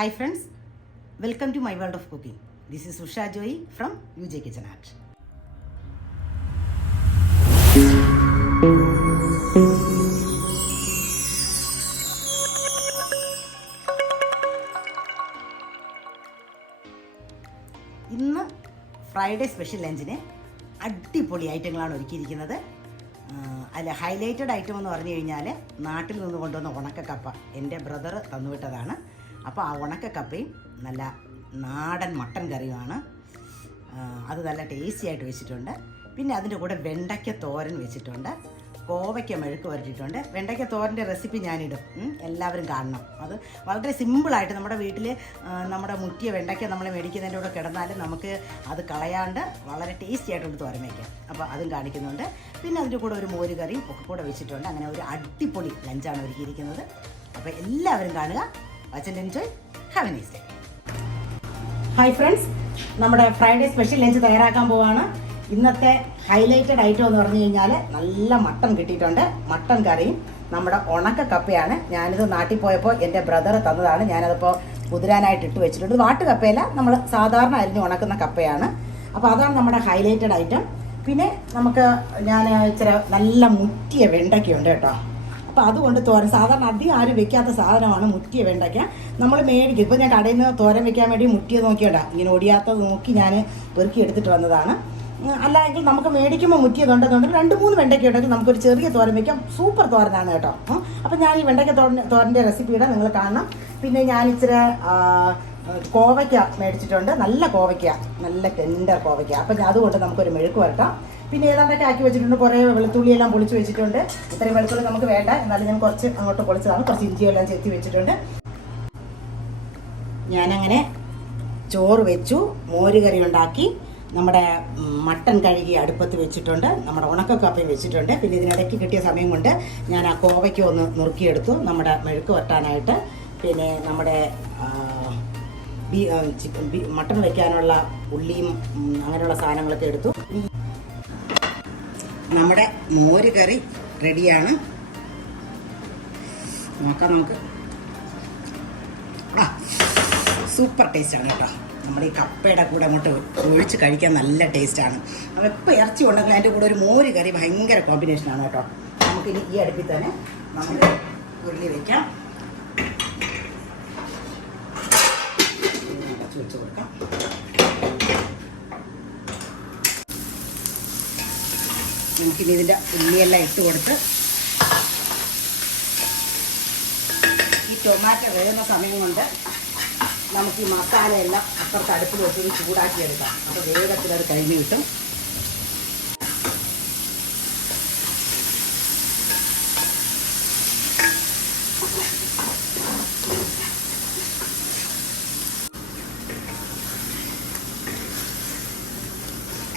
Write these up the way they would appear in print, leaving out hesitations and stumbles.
Hi friends, welcome to my world of cooking. This is Usha Joy from UJ Kitchen Art. ഇന്ന് Friday special ലഞ്ചിന് അടിപൊളി ഐറ്റങ്ങളാണ് ഒരുക്കിയിരിക്കുന്നത്. അതിൽ highlighted item എന്ന് പറഞ്ഞു കഴിഞ്ഞാൽ നാട്ടിൽ നിന്ന് കൊണ്ടുവന്ന ഉണക്കക്കപ്പ എൻ്റെ ബ്രദർ തന്നുവിട്ടതാണ്. അപ്പോൾ ആ ഉണക്കക്കപ്പയും നല്ല നാടൻ മട്ടൻ കറിയുമാണ്. അത് നല്ല ടേസ്റ്റി ആയിട്ട് വെച്ചിട്ടുണ്ട്. പിന്നെ അതിൻ്റെ കൂടെ വെണ്ടയ്ക്ക തോരൻ വെച്ചിട്ടുണ്ട്, കോവയ്ക്ക മെഴുക്ക് വരട്ടിയിട്ടുണ്ട്. വെണ്ടയ്ക്ക തോരൻ്റെ റെസിപ്പി ഞാനിടും, എല്ലാവരും കാണണം. അത് വളരെ സിമ്പിളായിട്ട് നമ്മുടെ വീട്ടിൽ നമ്മുടെ മുറ്റിയ വെണ്ടയ്ക്ക നമ്മൾ മേടിക്കുന്നതിൻ്റെ കൂടെ കിടന്നാൽ നമുക്ക് അത് കളയാണ്ട് വളരെ ടേസ്റ്റി ആയിട്ടുള്ള തോരൻ വയ്ക്കാം. അപ്പോൾ അതും കാണിക്കുന്നുണ്ട്. പിന്നെ അതിൻ്റെ കൂടെ ഒരു മോര് കറിയും ഒക്കെ കൂടെ വെച്ചിട്ടുണ്ട്. അങ്ങനെ ഒരു അടിപൊളി ലഞ്ചാണ് ഒരുക്കിയിരിക്കുന്നത്. അപ്പോൾ എല്ലാവരും കാണുക. Watch and enjoy. Have A nice day. Hi friends, നമ്മുടെ ഫ്രൈഡേ സ്പെഷ്യൽ ലഞ്ച് തയ്യാറാക്കാൻ പോവാണ്. ഇന്നത്തെ ഹൈലൈറ്റഡ് ഐറ്റം എന്ന് പറഞ്ഞു കഴിഞ്ഞാൽ നല്ല മട്ടൺ കിട്ടിയിട്ടുണ്ട്. മട്ടൺ കറിയും നമ്മുടെ ഉണക്ക കപ്പയാണ്. ഞാനിത് നാട്ടിൽ പോയപ്പോൾ എൻ്റെ ബ്രദർ തന്നതാണ്. ഞാനതിപ്പോൾ കുതിരാനായിട്ട് ഇട്ട് വെച്ചിട്ടുണ്ട്. വാട്ട് കപ്പയല്ല, നമ്മൾ സാധാരണ അരിഞ്ഞ് ഉണക്കുന്ന കപ്പയാണ്. അപ്പോൾ അതാണ് നമ്മുടെ ഹൈലൈറ്റഡ് ഐറ്റം. പിന്നെ ഞാൻ ഇച്ചിരി നല്ല മുറ്റിയ വെണ്ടയ്ക്കുണ്ട് കേട്ടോ. അപ്പോൾ അതുകൊണ്ട് തോരൻ സാധാരണ അധികം ആരും വെക്കാത്ത സാധനമാണ് മുറ്റിയ വെണ്ടയ്ക്ക. നമ്മൾ മേടിക്കും. ഇപ്പോൾ ഞാൻ കടയിൽ നിന്ന് തോരൻ വെക്കാൻ വേണ്ടി മുറ്റിയത് നോക്കിയോണ്ടാ, ഇങ്ങനെ ഒടിയാത്തത് നോക്കി ഞാൻ പെറുക്കി എടുത്തിട്ട് വന്നതാണ്. അല്ലെങ്കിൽ നമുക്ക് മേടിക്കുമ്പോൾ മുറ്റിയതുണ്ടെന്നുണ്ടെങ്കിൽ 2-3 വെണ്ടയ്ക്ക ഉണ്ടെങ്കിൽ നമുക്കൊരു ചെറിയ തോരൻ വയ്ക്കാം. സൂപ്പർ തോരനാണ് കേട്ടോ. അപ്പോൾ ഞാൻ ഈ വെണ്ടയ്ക്ക തോരൻ്റെ റെസിപ്പിയുടെ നിങ്ങൾ കാണണം. പിന്നെ ഞാൻ ഇച്ചിരി കോവയ്ക്ക മേടിച്ചിട്ടുണ്ട്. നല്ല കോവയ്ക്ക, നല്ല ടെൻഡർ കോവയ്ക്ക. അപ്പം അതുകൊണ്ട് നമുക്കൊരു മെഴുക്ക് വരട്ടാം. പിന്നെ ഏതാണ്ടൊക്കെ ആക്കി വെച്ചിട്ടുണ്ട്. കുറേ വെളുത്തുള്ളിയെല്ലാം പൊളിച്ച് വെച്ചിട്ടുണ്ട്. ഇത്രയും വെളുത്തുള്ളി നമുക്ക് വേണ്ട, എന്നാലും ഞാൻ കുറച്ച് അങ്ങോട്ട് പൊളിച്ചതാണ്. കുറച്ച് ഇഞ്ചിയെല്ലാം ചെത്തി വെച്ചിട്ടുണ്ട്. ഞാനങ്ങനെ ചോറ് വെച്ചു, മോര് കറി ഉണ്ടാക്കി, നമ്മുടെ മട്ടൻ കഴുകി അടുപ്പത്ത് വെച്ചിട്ടുണ്ട്, നമ്മുടെ ഉണക്കക്കപ്പയും വെച്ചിട്ടുണ്ട്. പിന്നെ ഇതിനിടയ്ക്ക് കിട്ടിയ സമയം കൊണ്ട് ഞാൻ ആ കോവയ്ക്ക് ഒന്ന് നുറുക്കിയെടുത്തു നമ്മുടെ മെഴുക്ക് വറ്റാനായിട്ട്. പിന്നെ നമ്മുടെ മട്ടൺ വയ്ക്കാനുള്ള ഉള്ളിയും അങ്ങനെയുള്ള സാധനങ്ങളൊക്കെ എടുത്തു. നമ്മുടെ മോര് കറി റെഡിയാണ്. നമുക്ക് സൂപ്പർ ടേസ്റ്റാണ് കേട്ടോ. നമ്മുടെ ഈ കപ്പയുടെ കൂടെ അങ്ങോട്ട് ഒഴിച്ച് കഴിക്കാൻ നല്ല ടേസ്റ്റാണ്. അപ്പോൾ എപ്പോൾ ഇറച്ചി ഉണ്ടെങ്കിൽ അതിൻ്റെ കൂടെ ഒരു മോര് കറി ഭയങ്കര കോമ്പിനേഷനാണ് കേട്ടോ. നമുക്കിനി ഈ അടുപ്പിൽ തന്നെ നമ്മൾ ഉരുളി വയ്ക്കാം. വെച്ച് കൊടുക്കാം. നമുക്കിനി ഇതിൻ്റെ ഉള്ളിയെല്ലാം ഇട്ട് കൊടുത്ത് ഈ ടൊമാറ്റോ വേകുന്ന സമയം കൊണ്ട് നമുക്ക് ഈ മസാലയെല്ലാം അപ്പുറത്ത് അടുപ്പിൽ വെച്ചൊരു ചൂടാക്കിയെടുക്കാം. അപ്പോൾ വേഗത്തിലത് കഴിഞ്ഞ് കിട്ടും.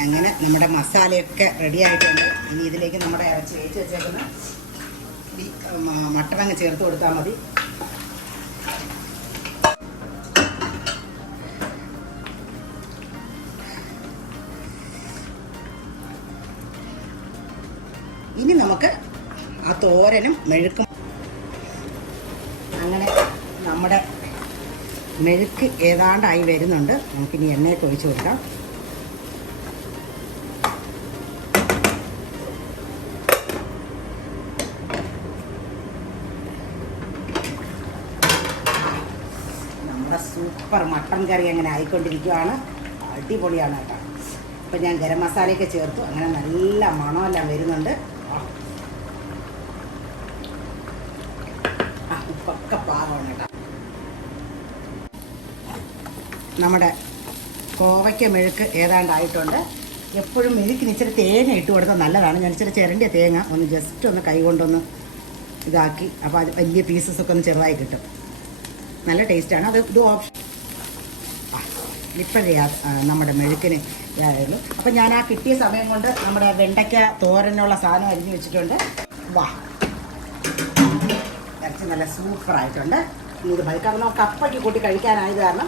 അങ്ങനെ നമ്മുടെ മസാലയൊക്കെ റെഡി ആയിട്ടുണ്ട്. ഇനി ഇതിലേക്ക് നമ്മുടെ ഇറച്ചി വേവിച്ച് വെച്ചേക്കുന്ന മട്ടനങ്ങ് ചേർത്ത് കൊടുത്താൽ മതി. ഇനി നമുക്ക് ആ തോരനും മെഴുക്കും, അങ്ങനെ നമ്മുടെ മെഴുക്ക് ഏതാണ്ടായി വരുന്നുണ്ട്. നമുക്കിനി എണ്ണയൊക്കെ ഒഴിച്ച് കൊടുക്കാം. നമ്മുടെ സൂപ്പർ മട്ടൻ കറി അങ്ങനെ ആയിക്കൊണ്ടിരിക്കുകയാണ്. അടിപൊളിയാണ് കേട്ടോ. അപ്പം ഞാൻ ഗരം മസാലയൊക്കെ ചേർത്തു. അങ്ങനെ നല്ല മണമെല്ലാം വരുന്നുണ്ട്. ഉപ്പൊക്കെ പാകമാണ് കേട്ടോ. നമ്മുടെ കോവയ്ക്ക മെഴുക്ക് ഏതാണ്ടായിട്ടുണ്ട്. എപ്പോഴും മെഴുക്കിന് ഇച്ചിരി തേങ്ങ ഇട്ട് കൊടുത്താൽ നല്ലതാണ്. ഞാൻ ഇച്ചിരി ചിരണ്ടിയ തേങ്ങ ഒന്ന് ജസ്റ്റ് ഒന്ന് കൈ കൊണ്ടൊന്ന് ഇതാക്കി, അപ്പോൾ അത് വലിയ പീസസൊക്കെ ഒന്ന് ചെറുതായി കിട്ടും. നല്ല ടേസ്റ്റാണ്. അത് ഇത് ഓപ്ഷൻ ഇപ്പോഴേ നമ്മുടെ മെഴുക്കിന് ഇതായുള്ളൂ. അപ്പം ഞാൻ ആ കിട്ടിയ സമയം കൊണ്ട് നമ്മുടെ വെണ്ടയ്ക്ക തോരനുള്ള സാധനം അരിഞ്ഞ് വെച്ചിട്ടുണ്ട്. ഇറച്ചി നല്ല സൂപ്പറായിട്ടുണ്ട്. ഇത് കാരണം നമുക്ക് കപ്പയ്ക്ക് കൂട്ടി കഴിക്കാനായത് കാരണം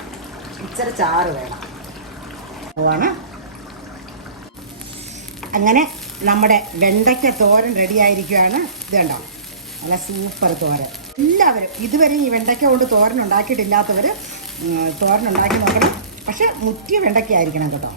ഇച്ചിരി ചാറ് വേണം പോവാണ്. അങ്ങനെ നമ്മുടെ വെണ്ടയ്ക്ക തോരൻ റെഡിയായിരിക്കുകയാണ്. ഇത് കണ്ടോ, നല്ല സൂപ്പർ തോരൻ. എല്ലാവരും ഇതുവരെ ഈ വെണ്ടയ്ക്ക കൊണ്ട് തോരൻ ഉണ്ടാക്കിയിട്ടില്ലാത്തവർ തോരൻ ഉണ്ടാക്കി നോക്കണം. പക്ഷേ മുറ്റിയ വെണ്ടയ്ക്ക ആയിരിക്കണം കേട്ടോ.